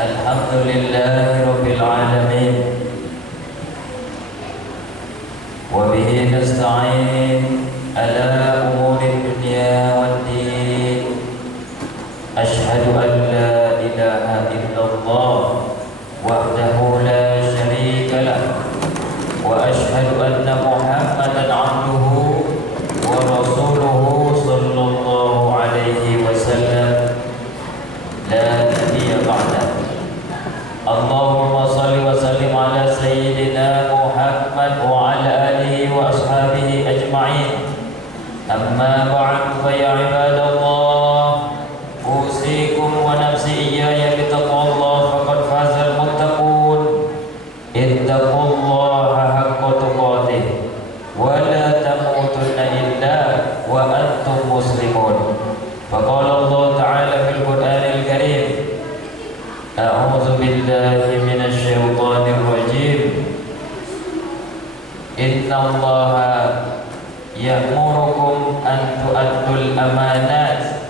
Alhamdulillahi Rabbil Alamin. Wa bihi nasta'in ala umuri dunya waddin. Ashhadu an la ilaha illallah wahdahu la syarika lah, wa ashhadu anna Muhammadan abduhu wa rasuluhu sallallahu alaihi wasallam la nabiyya ba'dah. Allahumma salli wa sallim ala sayyidina Muhammad wa ala alihi wa ashabihi ajma'in. Amma ba'du fa ya ibadallah, usikum wa nafsi iyaya bitaqwallah faqad fazal muttaqun. Ittaqullaha haqqa tuqatih wa la tamutunna illa wa antum muslimun. Faqala Allah ta'ala fil Qur'anil Karim, A'udzu billahi minasy syaithanir rajim. Innallaha ya'murukum an tu'addul amanat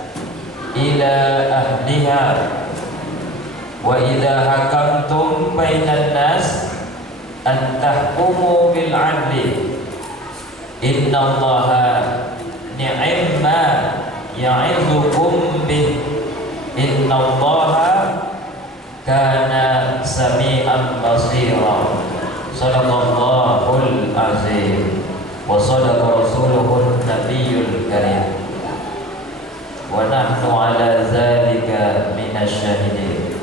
ila ahliha wa idza hakamtum bainan nas an tahkumu bil 'adli. Innallaha ni'ma ya'izukum bih. Innallaha kana sami'an basira. Sadaqallahul azim wa sadaqa rasuluhun nabiyyul karim wa nahnu ala zalika minasy syahidin.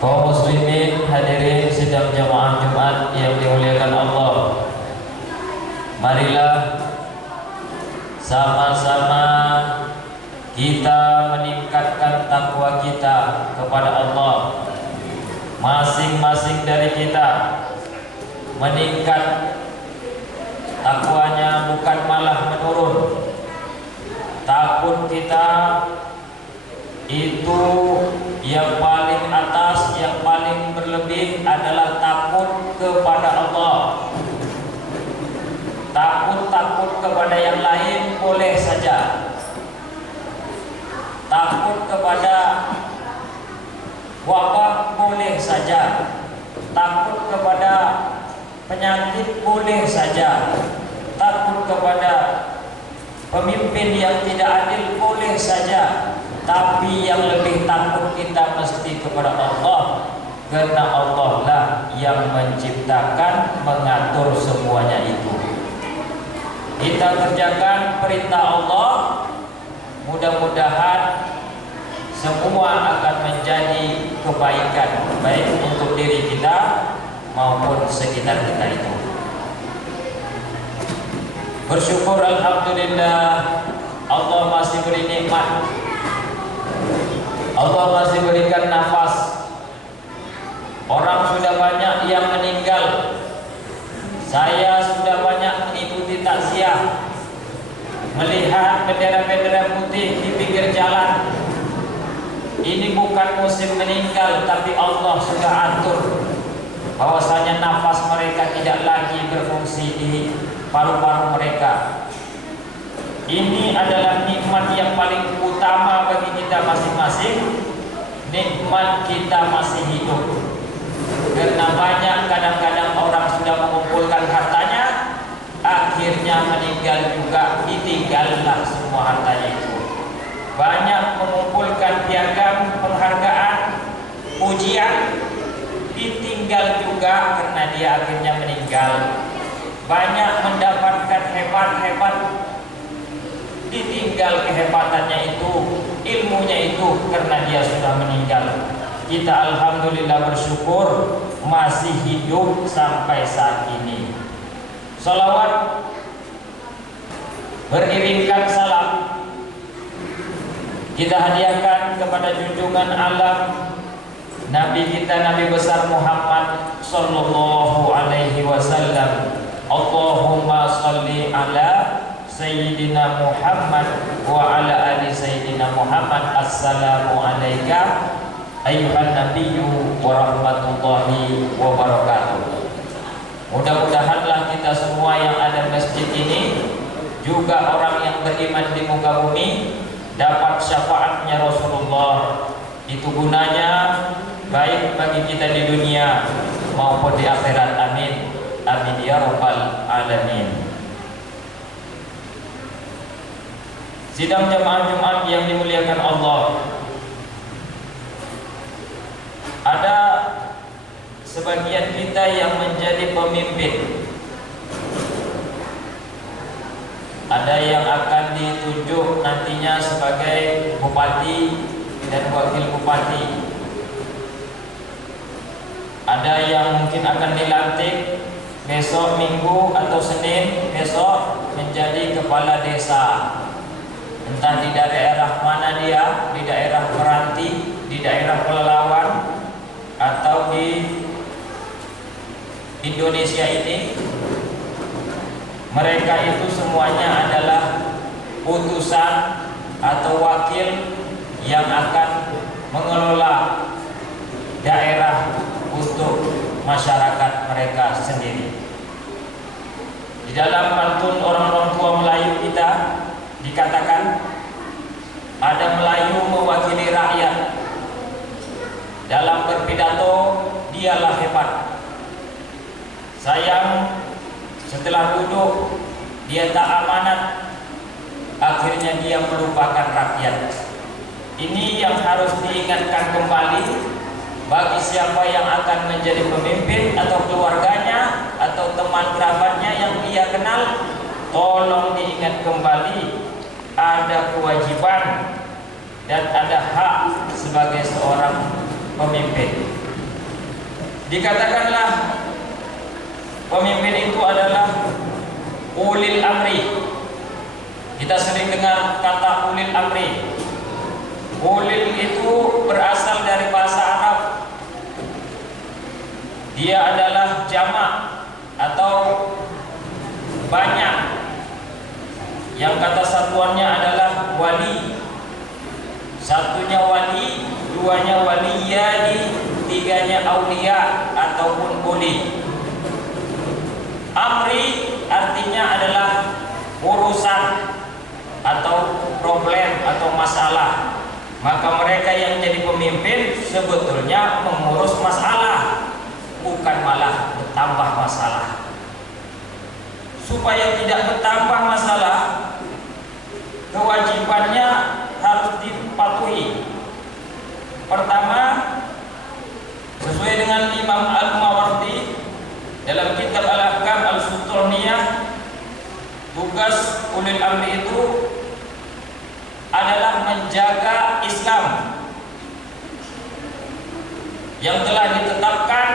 Kaum muslimin hadirin sidang jamaah Jumat yang dimuliakan Allah, marilah sama-sama kita meningkatkan takwa kita kepada Allah. Masing-masing dari kita meningkat takwanya, bukan malah menurun. Takut kita itu yang paling atas, yang paling berlebih adalah takut kepada Allah. Takut kepada yang lain boleh saja. Takut kepada wabah boleh saja. Takut kepada penyakit boleh saja. Takut kepada pemimpin yang tidak adil boleh saja. Tapi yang lebih takut kita mesti kepada Allah, karena Allah lah yang menciptakan, mengatur semuanya itu. Kita kerjakan perintah Allah, mudah-mudahan semua akan menjadi kebaikan, baik untuk diri kita maupun sekitar kita itu. Bersyukur alhamdulillah, Allah masih beri nikmat, Allah masih berikan nafas. Orang sudah banyak yang meninggal. Saya sudah banyak mengikuti takziah, melihat bendera-bendera putih di pinggir jalan. Ini bukan musim meninggal, tapi Allah sudah atur bahwasanya nafas mereka tidak lagi berfungsi di paru-paru mereka. Ini adalah nikmat yang paling utama bagi kita masing-masing. Nikmat kita masih hidup. Karena banyak kadang-kadang orang sudah mengumpulkan hartanya, akhirnya meninggal juga, ditinggallah semua hartanya itu. Banyak mengumpulkan piagam, penghargaan, pujian, ditinggal juga karena dia akhirnya meninggal. Banyak mendapatkan hebat-hebat, ditinggal kehebatannya itu, ilmunya itu, karena dia sudah meninggal. Kita alhamdulillah bersyukur masih hidup sampai saat ini. Salawat beriringkan salam kita hadiahkan kepada junjungan alam Nabi kita, Nabi besar Muhammad sallallahu alaihi wasallam. Allahumma salli ala Sayyidina Muhammad wa ala ali Sayyidina Muhammad. Assalamu alayka ayyuhan nabiyyu wa rahmatullahi wa barakatuh. Mudah-mudahanlah kita semua yang ada di masjid ini, juga orang yang beriman di muka bumi, dapat syafaatnya Rasulullah Itu gunanya baik bagi kita di dunia maupun di akhirat. Amin. Amin ya rabbal alamin. Sidang jamaah Jumat yang dimuliakan Allah, ada sebagian kita yang menjadi pemimpin. Ada yang akan ditunjuk nantinya sebagai bupati dan wakil bupati. Ada yang mungkin akan dilantik besok Minggu atau Senin besok menjadi kepala desa. Entah di daerah mana dia, di daerah Meranti, di daerah Pelalawan, atau di Indonesia ini. Mereka itu semuanya adalah utusan atau wakil yang akan mengelola daerah untuk masyarakat mereka sendiri. Di dalam pantun orang-orang tua Melayu kita dikatakan ada Melayu mewakili rakyat. Dalam berpidato dialah hebat. Sayang setelah duduk dia tak amanat, akhirnya dia melupakan rakyat. Ini yang harus diingatkan kembali bagi siapa yang akan menjadi pemimpin atau keluarganya atau teman kerabatnya yang dia kenal. Tolong diingat kembali, ada kewajiban dan ada hak sebagai seorang pemimpin. Dikatakanlah pemimpin itu adalah ulil amri. Kita sering dengar kata ulil amri. Ulil itu berasal dari bahasa Arab. Dia adalah jamak atau banyak. Yang kata satuannya adalah wali. Satunya wali, duanya waliyani, tiganya aulia ataupun uli. Amri artinya adalah urusan atau problem atau masalah. Maka mereka yang jadi pemimpin sebetulnya mengurus masalah, bukan malah bertambah masalah. Supaya tidak bertambah masalah, kewajibannya harus dipatuhi. Pertama, sesuai dengan Imam Al-Mawardi dalam kitab Al-Ahkam Al-Sultaniyah, tugas ulil amri itu adalah menjaga Islam yang telah ditetapkan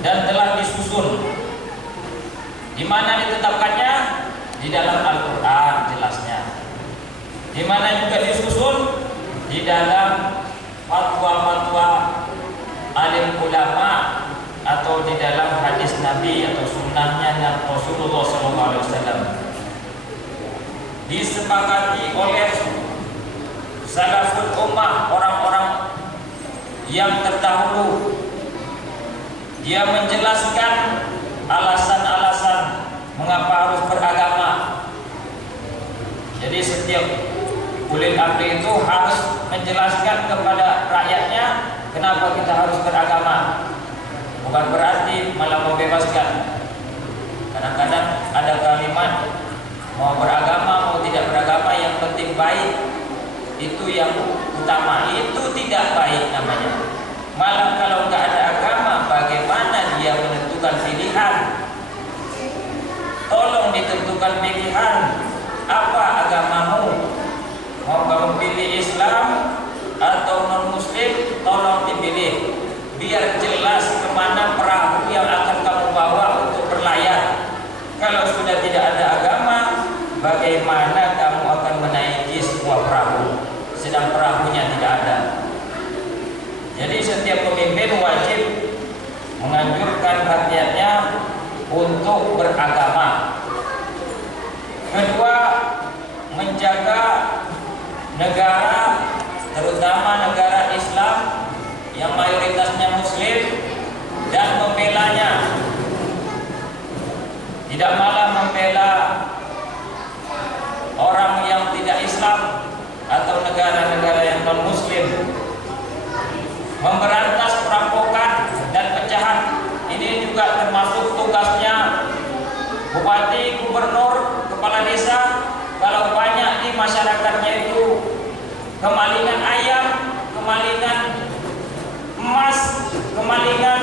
dan telah disusun. Di mana ditetapkannya? Di dalam Al-Quran jelasnya. Di mana juga disusun? Di dalam fatwa-fatwa alim ulama atau di dalam hadis Nabi atau sunnahnya Rasulullah SAW. Disepakati oleh salaful ummah, orang-orang yang terdahulu. Dia menjelaskan alasan-alasan mengapa harus beragama. Jadi setiap ulil amri itu harus menjelaskan kepada rakyatnya kenapa kita harus beragama. Bukan berarti malah membebaskan. Kadang-kadang ada kalimat mau beragama, mau tidak beragama, yang penting baik. Itu yang utama. Itu tidak baik namanya. Malah kalau nggak ada agama, bagaimana dia menentukan pilihan? Tolong ditentukan pilihan. Apa agamamu? Mau kamu pilih Islam atau non-Muslim? Tolong dipilih. Biar jelas kemana perahu yang akan kamu bawa untuk berlayar. Kalau sudah tidak ada agama, bagaimana kamu akan menaiki sebuah perahu sedang perahunya tidak ada? Jadi setiap pemimpin wajib menganjurkan rakyatnya untuk beragama. Kedua, menjaga negara, terutama negara Islam yang mayoritasnya Muslim, dan membelanya. Tidak malah membela orang yang tidak Islam atau negara-negara yang yang non-muslim, memberantas perampokan dan pecahan. Ini juga termasuk tugasnya bupati, gubernur, kepala desa. Kalau banyak di masyarakatnya itu kemalingan ayam, kemalingan emas, kemalingan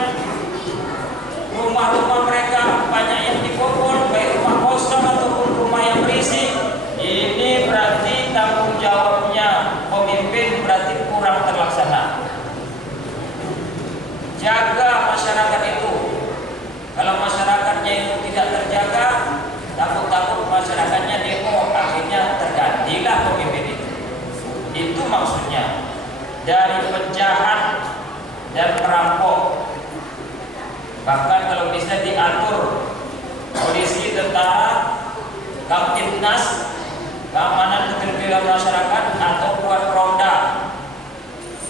rumah-rumah mereka banyak yang dibobol, baik rumah kosong ataupun rumah yang berisik, ini berarti tanggung jawabnya pemimpin berarti kurang terlaksana. Jaga masyarakat itu. Kalau masyarakatnya itu tidak terjaga, takut-takut masyarakatnya demo, akhirnya tergantilah pemimpin itu. Itu maksudnya. Dari penjahat dan perampok, bahkan kalau bisa diatur polisi, tentara, Kamtibnas, keamanan ketertiban masyarakat, atau buat ronda.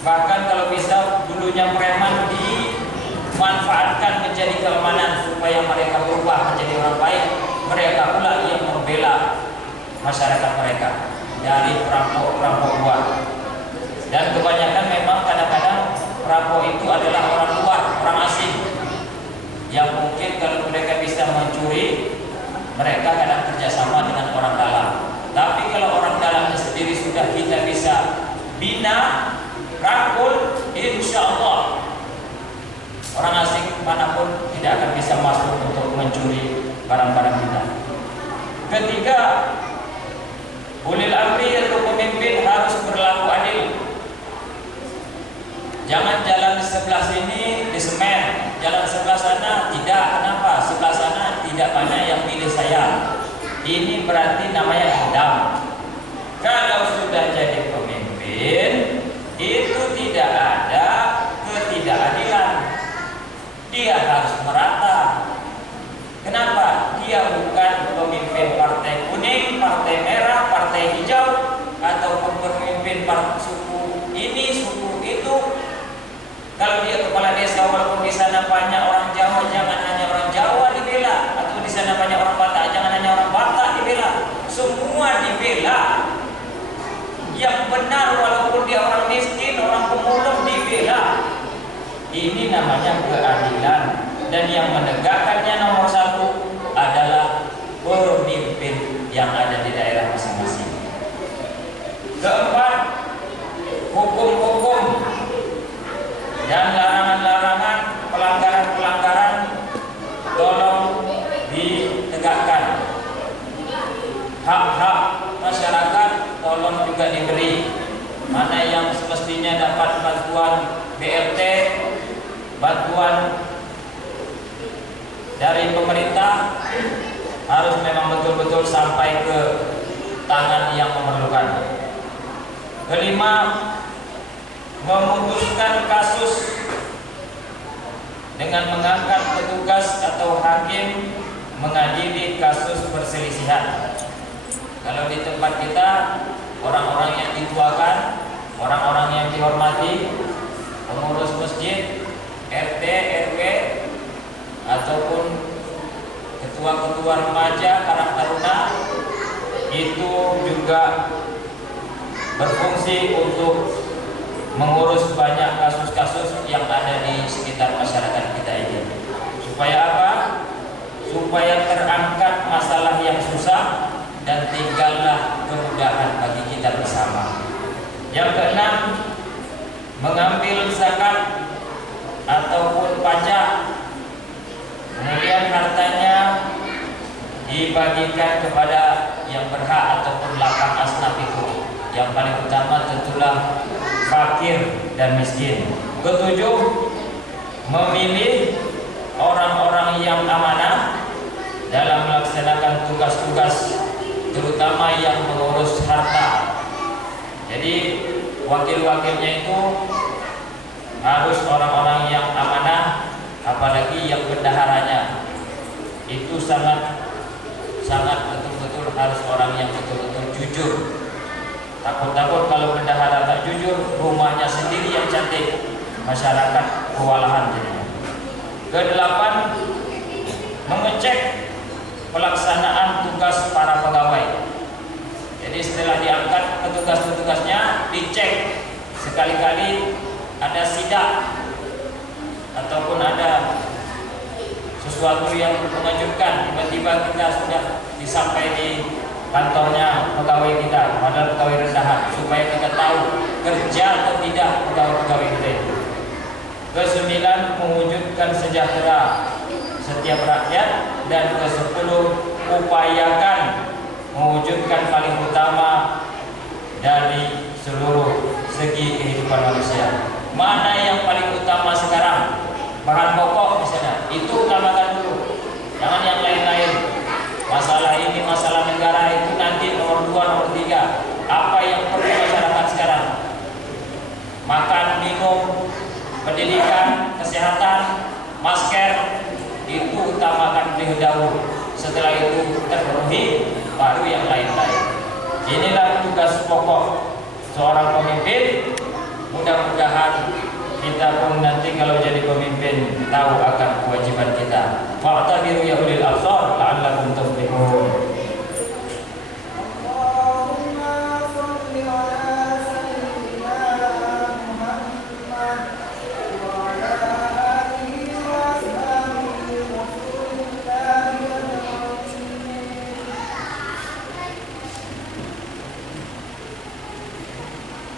Bahkan kalau bisa dulunya preman dimanfaatkan menjadi keamanan supaya mereka berubah menjadi orang baik. Mereka pula yang membela masyarakat mereka dari perampok-perampok luar. Dan kebanyakan memang kadang-kadang perampok itu adalah orang luar, orang asing, yang mungkin kalau mereka bisa mencuri, mereka kadang kerjasama dengan orang dalam. Tapi kalau orang dalamnya sendiri sudah kita bisa bina, rangkul, insya Allah orang asing manapun tidak akan bisa masuk untuk mencuri barang-barang kita. Ketiga, ulil amri atau pemimpin harus berlaku adil. Jangan jalan di sebelah sini di semen, jalan sebelah sana tidak. Kenapa? Sebelah sana tidak banyak yang pilih saya. Ini berarti namanya dendam. Kalau sudah jadi pemimpin, itu tidak ada ketidakadilan. Dia harus merata. Kenapa? Dia bukan pemimpin partai kuning, partai merah, partai hijau, ataupun pemimpin suku ini, suku itu. Kalau dia kepala desa, walaupun di sana banyak orang Jawa, jangan hanya orang Jawa dibela, atau di sana banyak orang Batak, jangan hanya orang Batak dibela. Semua dibela. Yang benar walaupun dia orang miskin, orang pemulung dibela. Ini namanya keadilan. Dan yang menegakkannya nomor satu adalah pemimpin yang ada di daerah masing-masing. Keempat, hukum-hukum dan larangan-larangan, pelanggaran-pelanggaran tolong ditegakkan. Hak-hak masyarakat tolong juga diberi. Mana yang semestinya dapat bantuan BLT, bantuan dari pemerintah, harus memang betul-betul sampai ke tangan yang memerlukan. Kelima, memutuskan kasus dengan mengangkat petugas atau hakim mengadili kasus perselisihan. Kalau di tempat kita, orang-orang yang dituakan, orang-orang yang dihormati, pengurus masjid, RT, RW, ataupun ketua-ketua remaja, karang taruna, itu juga berfungsi untuk mengurus banyak kasus-kasus yang ada di sekitar masyarakat kita ini. Supaya apa? Supaya terangkat masalah yang susah dan tinggallah kemudahan bagi kita bersama. Yang keenam, mengambil zakat ataupun pajak, kemudian hartanya dibagikan kepada yang berhak ataupun lapang asnaf itu. Yang paling utama tentulah fakir dan miskin. Ketujuh, memilih orang-orang yang amanah dalam melaksanakan tugas-tugas, terutama yang mengurus harta. Jadi wakil-wakilnya itu harus orang-orang yang amanah, apalagi yang bendaharanya itu sangat betul-betul harus orang yang betul-betul jujur. Takut-takut kalau bendahara tak jujur, rumahnya sendiri yang cantik, masyarakat kewalahan jadinya. Kedelapan, mengecek pelaksanaan tugas para pegawai. Jadi setelah diangkat petugas-petugasnya, dicek sekali-kali ada sidak ataupun ada sesuatu yang mengejutkan, tiba-tiba kita sudah disampai di kantornya pegawai kita, padahal pegawai rendahan, supaya kita tahu kerja atau tidak pegawai-pegawai kita itu. Ke-9, mewujudkan sejahtera setiap rakyat. Dan ke-10, upayakan mewujudkan paling utama dari seluruh segi kehidupan manusia. Mana yang paling utama sekarang? Bahan pokok misalnya, itu utamakan dulu, jangan yang lain-lain. Masalah ini, masalah negara itu nanti nomor 2, nomor 3. Apa yang perlu masyarakat sekarang? Makan, minum, pendidikan, kesehatan, masker, itu utamakan terlebih dahulu. Setelah itu terpenuhi, baru yang lain-lain. Inilah tugas pokok seorang pemimpin. Mudah-mudahan kita pun nanti kalau jadi pemimpin tahu akan kewajiban kita. Fa'tabiru ya ulil absar la'allakum tuflihun.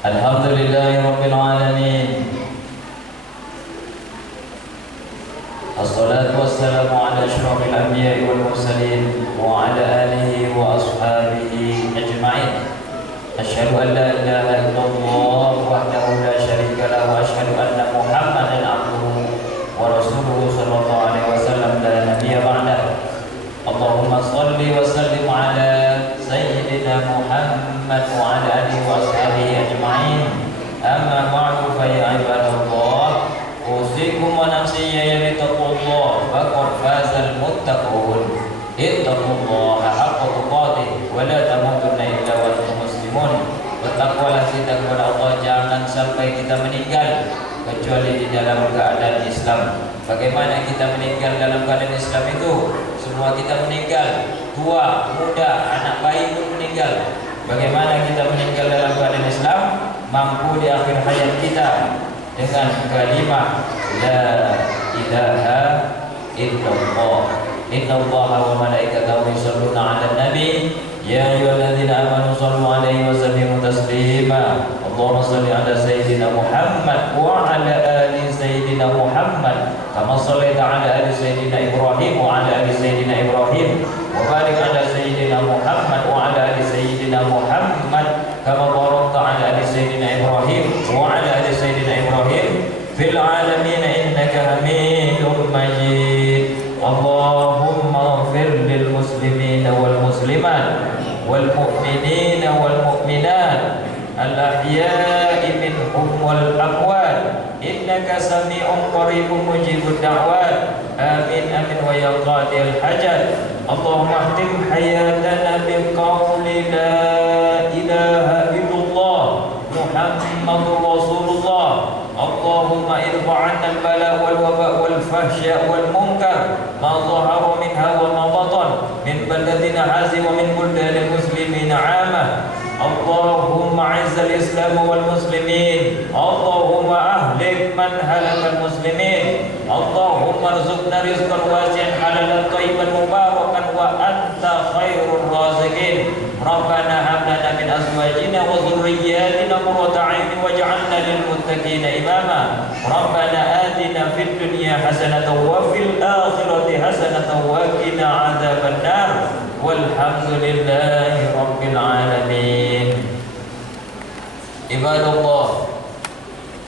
Alhamdulillahi rabbil alamin. Assalatu wassalamu ala asyrafil anbiya'i wal mursalin wa ala alihi wa ashabihi ajma'in. Asyhadu an la ilaha illallah wahdahu la syarika lahu wa asyhadu anna Muhammadan abduhu wa rasuluhu sallallahu alaihi wasallam la nabiyya ba'dahu. Allahumma shalli wa sallim ala sayyidina Muhammad wa ala alihi wa ashabihi ajma'in. Amma ba'du fa ya ibadallah, usikum wa nafsi ya bittaqullah, faqad fazal muttaqun. Ittaqullaha haqqa tuqatih wa la tamutunna illa wa antum muslimun. Bertakwalah kita kepada Allah, jangan sampai kita meninggal kecuali di dalam keadaan Islam. Bagaimana kita meninggal dalam keadaan Islam itu? Semua kita meninggal, tua, muda, anak bayi pun meninggal. Bagaimana kita meninggal dalam keadaan Islam? Mampu di akhir hayat kita dengan kalimat la ilaha illallah. Innallaha wa malaikatahu yusholluna 'alan nabi ya ayyuhalladzina amanu shallu 'alaihi wa sallimu taslima. Allahumma shalli 'ala sayyidina Muhammad wa 'ala ali sayyidina Muhammad kama shallaita 'ala ali sayyidina Ibrahim wa 'ala ali sayyidina Ibrahim wa barik 'ala sayyidina Muhammad wa 'ala ali sayyidina Muhammad kama barakta 'ala ali sayyidina Ibrahim wa 'ala ali sayyidina Ibrahim fil 'alamin innaka Hamidum Majid. Allahumma ighfir lil muslimina wal muslimat wal mu'minina wal mu'minat al ahya'i minhum wal amwat innaka sami'un qaribun mujibud da'wat. Amin amin wa ya qadil hajat. Allahumma ihtim hayatana bil qawli la ilaha illallah Muhammadur Rasulullah. Allahumma irfa' 'anna al-bala' wal waba' wal fahsya' wal munkar ma zahara minha wa ma batan min baldatina hazi wa min buldanil muslimina 'amah. Allahumma 'izzal Islam wal muslimin. Allahumma ahlik man halakal muslimin. Allahumma rzuqna rizqan wasi'an halalan thayyiban mubarakan wa anta khairur raziqin. Rabbana hab lana min azwajina wa dhurriyyatina qurrata 'aynin waj'alna lil muttaqina imama. Rabbana atina fid dunya hasanatan wa fil akhirati hasanatan wa qina adzabannar. Walhamdulillahi rabbil alamin. Ibadallah,